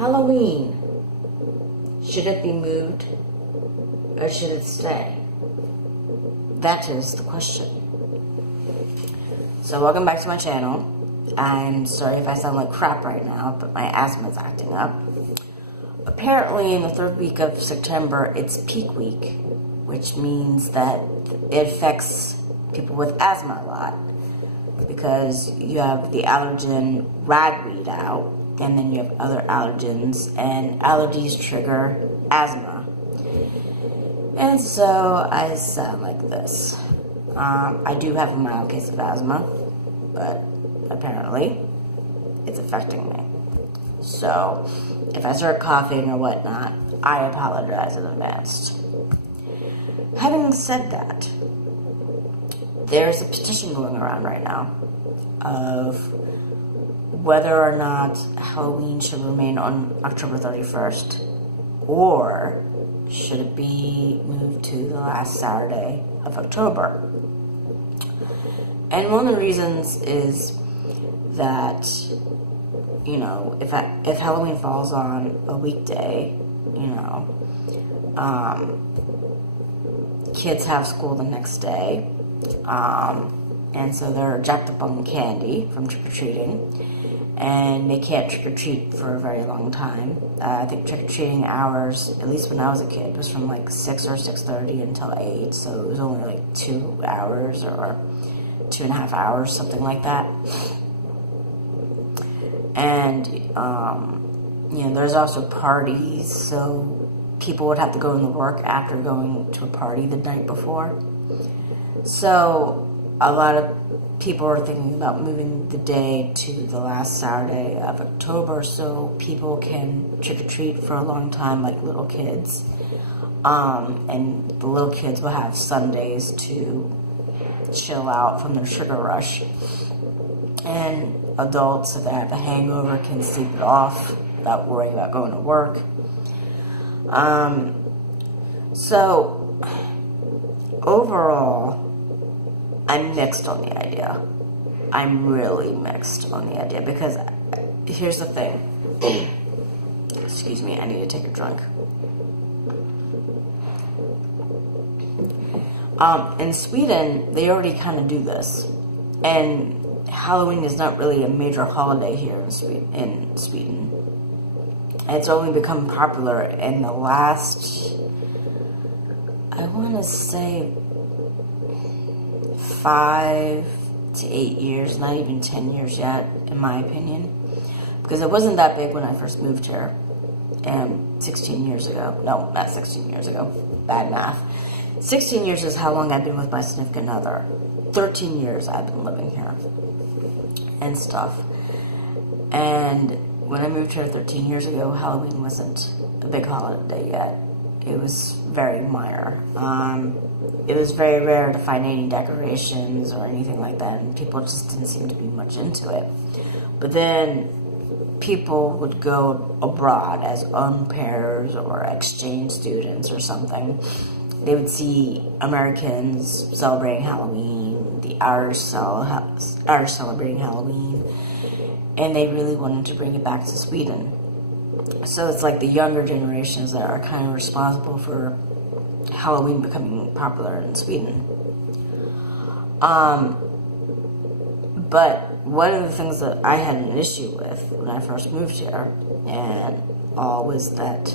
Halloween, should it be moved or should it stay? That is the question. So welcome back to my channel. I'm sorry if I sound like crap right now, but my asthma is acting up. Apparently in the third week of September, it's peak week, which means that it affects people with asthma a lot because you have the allergen ragweed out, and then you have other allergens, and allergies trigger asthma. And so I sound like this. I do have a mild case of asthma, but apparently it's affecting me. So if I start coughing or whatnot, I apologize in advance. Having said that, there's a petition going around right now of whether or not Halloween should remain on October 31st or should it be moved to the last Saturday of October. And one of the reasons is that, you know, if Halloween falls on a weekday, you know, kids have school the next day, and so they're jacked up on candy from trick-or-treating, and they can't trick-or-treat for a very long time. I think trick-or-treating hours, at least when I was a kid, was from like 6 or 6:30 until 8, so it was only like 2 hours or 2.5 hours, something like that. And, you know, there's also parties, so people would have to go into work after going to a party the night before. So a lot of people are thinking about moving the day to the last Saturday of October so people can trick-or-treat for a long time like little kids. And the little kids will have Sundays to chill out from their sugar rush. And adults, if they have a hangover, can sleep it off without worrying about going to work. So overall, I'm mixed on the idea. I'm really mixed on the idea because here's the thing. Excuse me, I need to take a drink. In Sweden, they already kind of do this, and Halloween is not really a major holiday here in Sweden. It's only become popular in the last, I want to say, 5 to 8 years, not even 10 years yet, in my opinion. Because it wasn't that big when I first moved here, 16 years ago. No, not 16 years ago. Bad math. 16 years is how long I've been with my significant other. 13 years I've been living here and stuff. And when I moved here 13 years ago, Halloween wasn't a big holiday yet. It was very minor. It was very rare to find any decorations or anything like that, and people just didn't seem to be much into it. But then people would go abroad as au pairs or exchange students or something. They would see Americans celebrating Halloween, the Irish celebrating Halloween, and they really wanted to bring it back to Sweden. So it's like the younger generations that are kind of responsible for Halloween becoming popular in Sweden. But one of the things that I had an issue with when I first moved here and all was that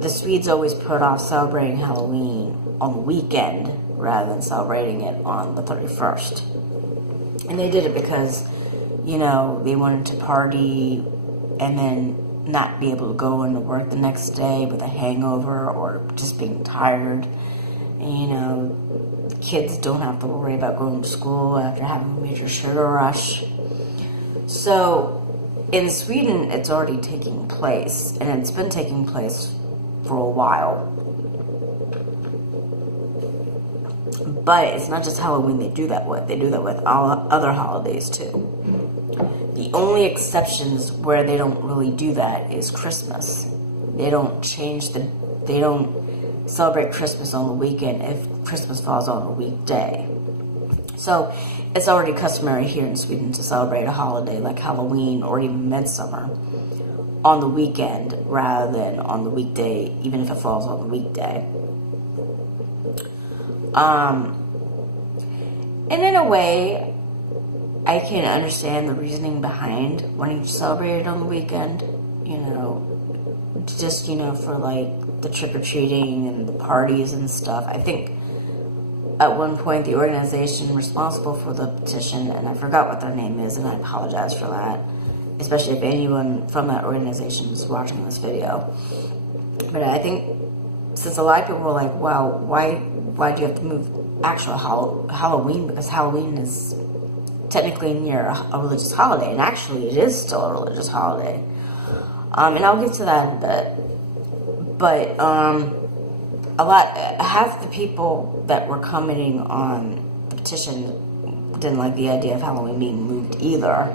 the Swedes always put off celebrating Halloween on the weekend rather than celebrating it on the 31st. And they did it because, you know, they wanted to party and then not be able to go into work the next day with a hangover or just being tired. And, you know, kids don't have to worry about going to school after having a major sugar rush. So in Sweden, it's already taking place, and it's been taking place for a while. But it's not just Halloween they do that with. They do that with all other holidays too. The only exceptions where they don't really do that is Christmas. They don't celebrate Christmas on the weekend if Christmas falls on a weekday. So it's already customary here in Sweden to celebrate a holiday like Halloween or even Midsummer on the weekend rather than on the weekday, even if it falls on the weekday. And in a way, I can understand the reasoning behind wanting to celebrate it on the weekend, just, for like the trick-or-treating and the parties and stuff. I think at one point the organization responsible for the petition, and I forgot what their name is, and I apologize for that, especially if anyone from that organization is watching this video. But I think since a lot of people were like, wow, why do you have to move actual Halloween? Because Halloween is technically near a religious holiday, and actually it is still a religious holiday. And I'll get to that in a bit. But half the people that were commenting on the petition didn't like the idea of Halloween being moved either.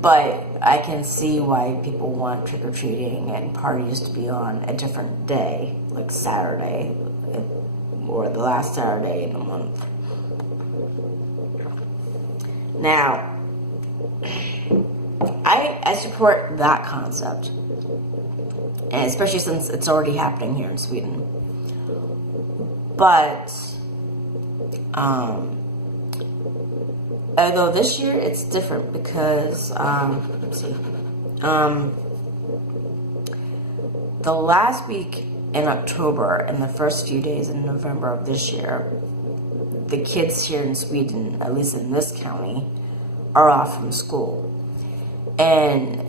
But I can see why people want trick-or-treating and parties to be on a different day, like Saturday, or the last Saturday in the month. Now, I support that concept, and especially since it's already happening here in Sweden. But, although this year it's different because, let's see, the last week in October and the first few days in November of this year, the kids here in Sweden, at least in this county, are off from school. And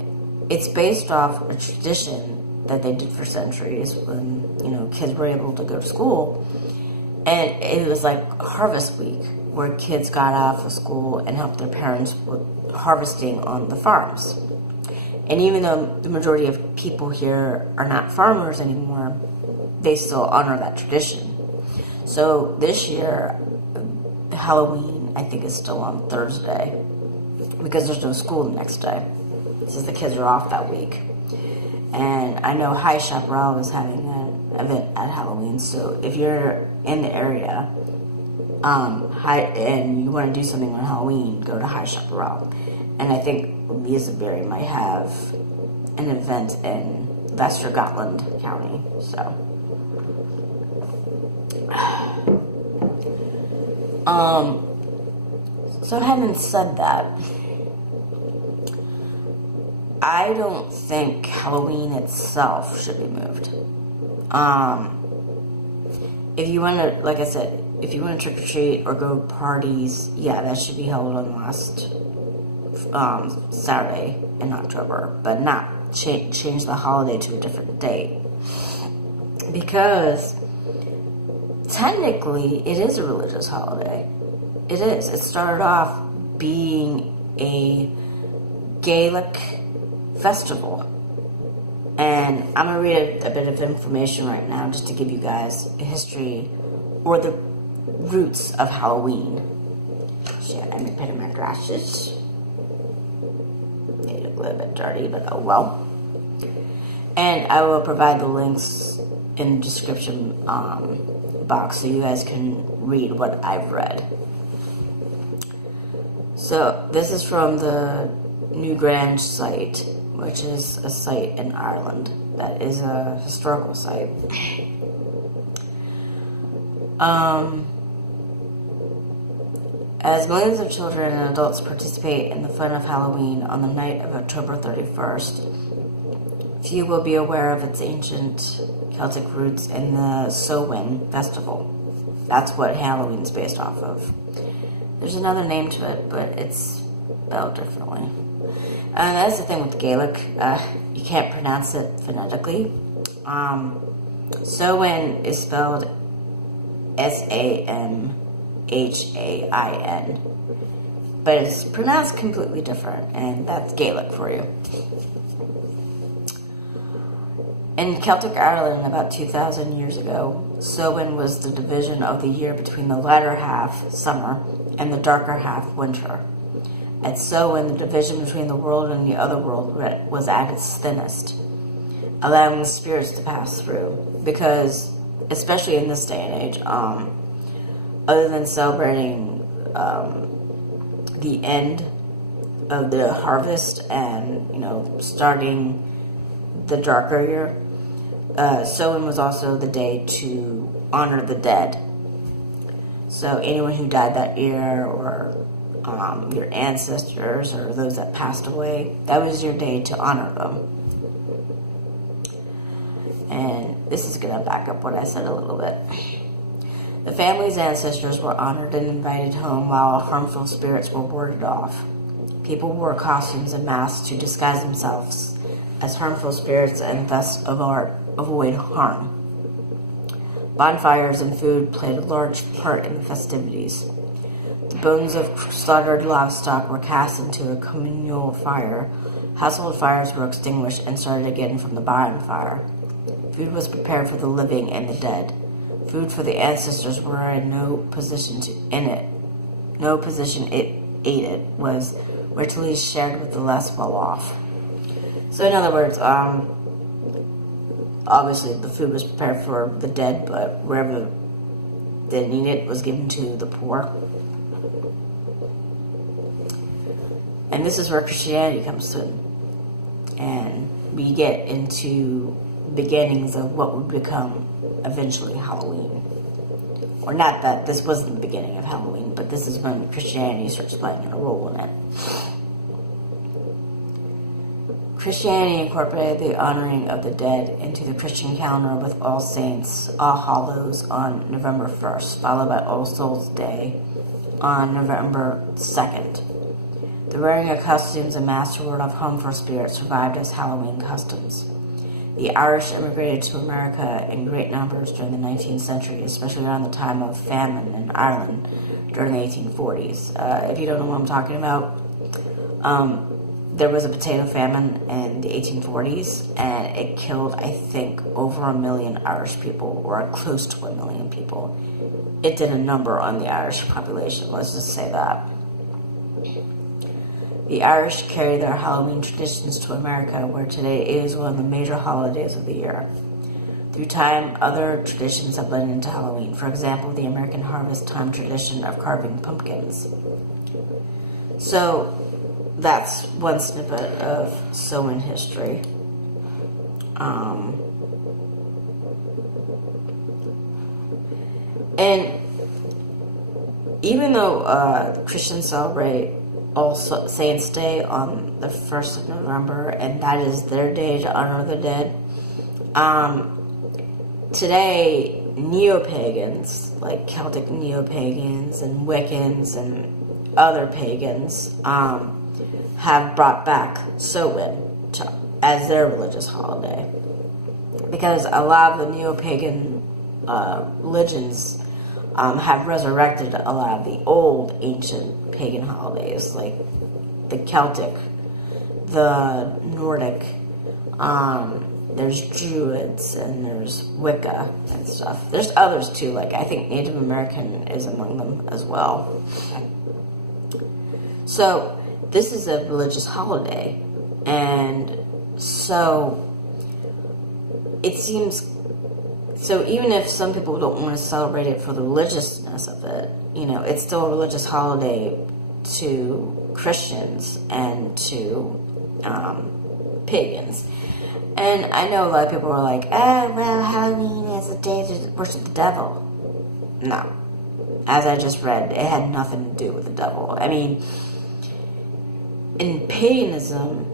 it's based off a tradition that they did for centuries when, kids were able to go to school. And it was like Harvest Week, where kids got off of school and helped their parents with harvesting on the farms. And even though the majority of people here are not farmers anymore, they still honor that tradition. So this year, Halloween, I think, is still on Thursday, because there's no school the next day, since the kids are off that week. And I know High Chaparral is having an event at Halloween, so if you're in the area and you want to do something on Halloween, go to High Chaparral. And I think Liseberg might have an event in Västergötland County, so. So having said that, I don't think Halloween itself should be moved. If you want to, like I said, if you want to trick-or-treat or go parties, yeah, that should be held on the last Saturday in October, but not change the holiday to a different date. Because technically, it is a religious holiday. It is. It started off being a Gaelic festival. And I'm going to read a bit of information right now just to give you guys a history or the roots of Halloween. Shit, I'm putting my glasses. They look a little bit dirty, but oh well. And I will provide the links in the description box so you guys can read what I've read. So this is from the New Grange site, which is a site in Ireland that is a historical site. As millions of children and adults participate in the fun of Halloween on the night of October 31st, few will be aware of its ancient Celtic roots in the Samhain festival. That's what Halloween's based off of. There's another name to it, but it's spelled differently. And that's the thing with Gaelic. You can't pronounce it phonetically. Samhain is spelled Samhain, but it's pronounced completely different, and that's Gaelic for you. In Celtic Ireland, about 2,000 years ago, Samhain was the division of the year between the latter half, summer, and the darker half, winter. At Samhain, the division between the world and the other world was at its thinnest, allowing the spirits to pass through. Because, especially in this day and age, other than celebrating the end of the harvest and, starting the darker year. Samhain was also the day to honor the dead. So anyone who died that year, or your ancestors, or those that passed away, that was your day to honor them. And this is going to back up what I said a little bit. The family's ancestors were honored and invited home, while harmful spirits were warded off. People wore costumes and masks to disguise themselves as harmful spirits and thus avoid harm. Bonfires and food played a large part in the festivities. The bones of slaughtered livestock were cast into a communal fire. Household fires were extinguished and started again from the bonfire. Food was prepared for the living and the dead. Food for the ancestors were in no position it ate it was ritually shared with the less well off. So in other words, obviously the food was prepared for the dead, but wherever they needed it was given to the poor. And this is where Christianity comes in. And we get into beginnings of what would become eventually Halloween. Or not that this wasn't the beginning of Halloween, but this is when Christianity starts playing a role in it. Christianity incorporated the honoring of the dead into the Christian calendar, with All Saints, All Hallows on November 1st, followed by All Souls Day on November 2nd. The wearing of costumes and masks to ward off harmful spirits survived as Halloween customs. The Irish immigrated to America in great numbers during the 19th century, especially around the time of famine in Ireland during the 1840s. If you don't know what I'm talking about, there was a potato famine in the 1840s, and it killed, I think, over 1 million Irish people, or close to 1 million people. It did a number on the Irish population, let's just say that. The Irish carried their Halloween traditions to America, where today it is one of the major holidays of the year. Through time, other traditions have blended into Halloween. For example, the American harvest time tradition of carving pumpkins. So, that's one snippet of Samhain history. And even though Christians celebrate All Saints Day on the 1st of November, and that is their day to honor the dead, today neo-pagans, like Celtic neo-pagans and Wiccans and other pagans, have brought back Samhain as their religious holiday, because a lot of the neo-pagan religions have resurrected a lot of the old ancient pagan holidays, like the Celtic, the Nordic, there's Druids, and there's Wicca and stuff. There's others too, like I think Native American is among them as well. So this is a religious holiday, and so it seems, so even if some people don't want to celebrate it for the religiousness of it, it's still a religious holiday to Christians and to pagans. And I know a lot of people are like, well, Halloween is a day to worship the devil. No. As I just read, it had nothing to do with the devil. I mean, in paganism,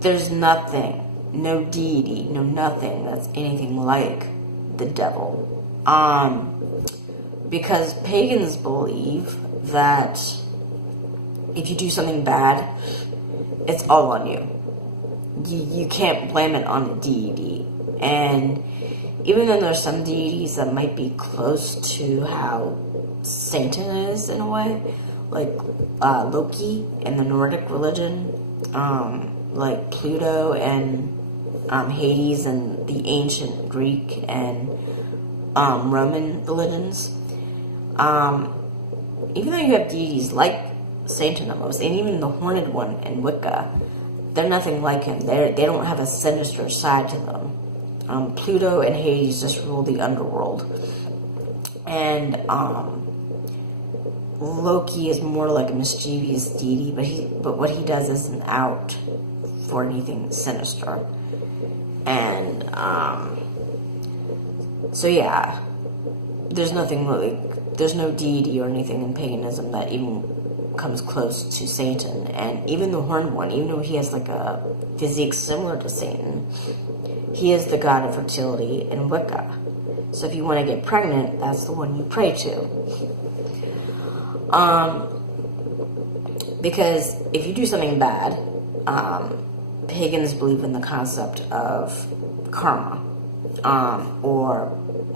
there's nothing, no deity, no nothing that's anything like the devil. Because pagans believe that if you do something bad, it's all on you. You can't blame it on a deity. And even though there's some deities that might be close to how Satan is in a way, like Loki in the Nordic religion, like Pluto and Hades in the ancient Greek and Roman religions. Even though you have deities like Satan almost, and even the Horned One in Wicca, they're nothing like him. They don't have a sinister side to them. Pluto and Hades just rule the underworld. And Loki is more like a mischievous deity, but what he does isn't out for anything sinister. And so yeah, there's nothing really, there's no deity or anything in paganism that even comes close to Satan. And even the horned one, even though he has like a physique similar to Satan, he is the god of fertility in Wicca. So if you want to get pregnant, that's the one you pray to. Because if you do something bad, pagans believe in the concept of karma, or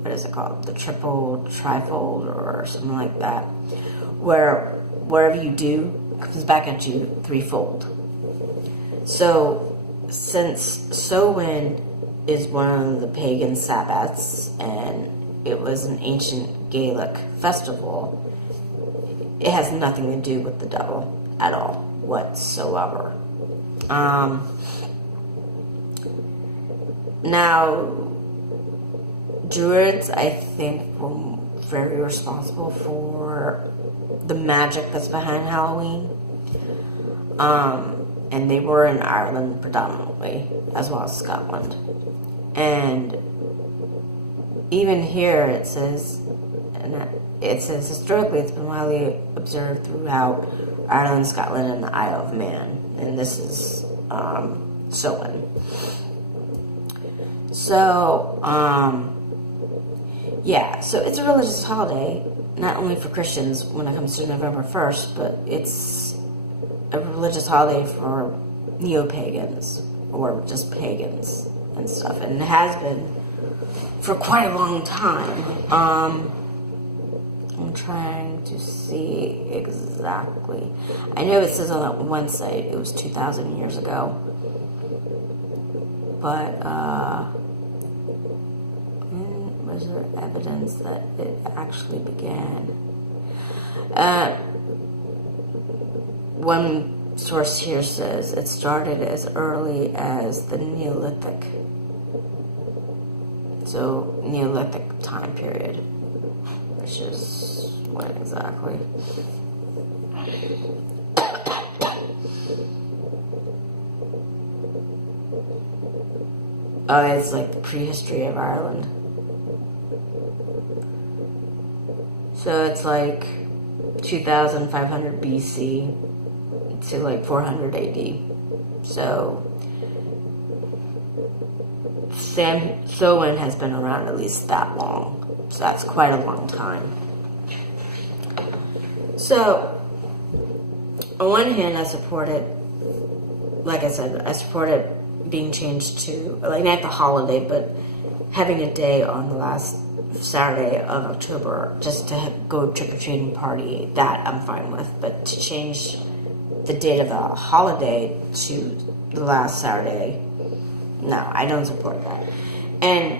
what is it called? The trifold, or something like that, where wherever you do comes back at you threefold. So since Samhain is one of the pagan Sabbats, and it was an ancient Gaelic festival, it has nothing to do with the devil at all, whatsoever. Now, Druids, I think, were very responsible for the magic that's behind Halloween. And they were in Ireland predominantly, as well as Scotland. And even here it says historically it's been widely observed throughout Ireland, Scotland, and the Isle of Man. And this is Samhain. So, yeah, so it's a religious holiday, not only for Christians when it comes to November 1st, but it's a religious holiday for neo-pagans, or just pagans and stuff, and it has been for quite a long time. I'm trying to see exactly. I know it says on that one site it was 2,000 years ago, but was there evidence that it actually began? One source here says it started as early as the Neolithic. So, Neolithic time period, which is when exactly? Oh, it's like the prehistory of Ireland. So it's like 2,500 BC to like 400 AD. So Samhain has been around at least that long. So that's quite a long time. So on one hand, I support it. Like I said, I support it being changed to, like, not the holiday, but having a day on the last Saturday of October just to go trick-or-treating party. That I'm fine with. But to change the date of the holiday to the last Saturday, no, I don't support that. And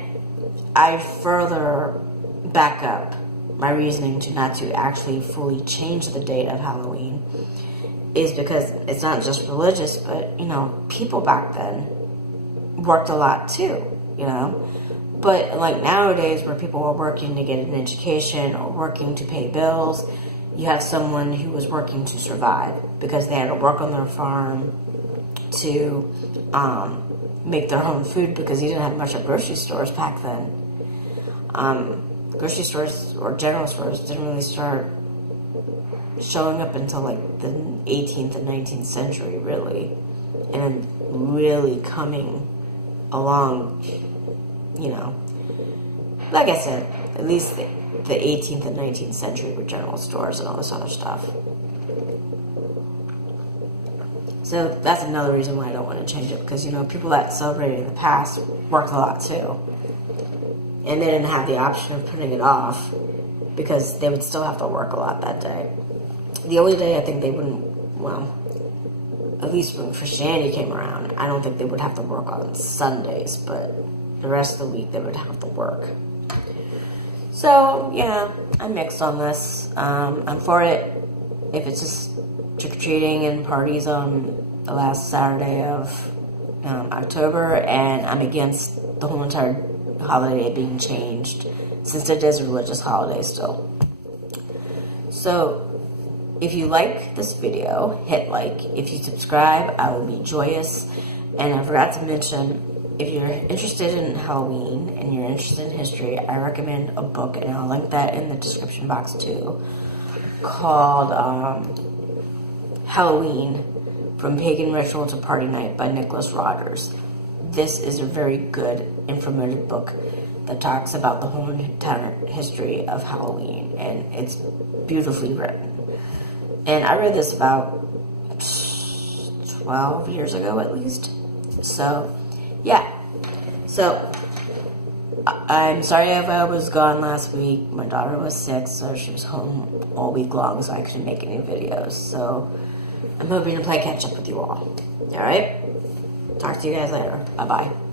I further back up my reasoning to not to actually fully change the date of Halloween is because it's not just religious, but, you know, people back then worked a lot too, you know. But like nowadays where people are working to get an education or working to pay bills, you have someone who was working to survive because they had to work on their farm to make their own food because you didn't have much of grocery stores back then. Grocery stores or general stores didn't really start showing up until like the 18th and 19th century, really. And really coming along, you know, like I said, at least the 18th and 19th century with general stores and all this other stuff. So that's another reason why I don't want to change it, because, you know, people that celebrated in the past worked a lot too. And they didn't have the option of putting it off because they would still have to work a lot that day. The only day I think they wouldn't, well, at least when Christianity came around, I don't think they would have to work on Sundays, but the rest of the week they would have to work. So, yeah, I'm mixed on this. I'm for it if it's just trick-or-treating and parties on the last Saturday of October, and I'm against the whole entire holiday being changed since it is a religious holiday still. So, if you like this video, hit like. If you subscribe, I will be joyous. And I forgot to mention, if you're interested in Halloween and you're interested in history, I recommend a book, and I'll link that in the description box too, called Halloween, From Pagan Ritual to Party Night by Nicolas Rogers. This is a very good, informative book that talks about the whole entire history of Halloween, and it's beautifully written. And I read this about 12 years ago at least. So, yeah. So, I'm sorry if I was gone last week. My daughter was sick, so she was home all week long, so I couldn't make any videos. So, I'm hoping to play catch up with you all. Alright? Talk to you guys later. Bye-bye.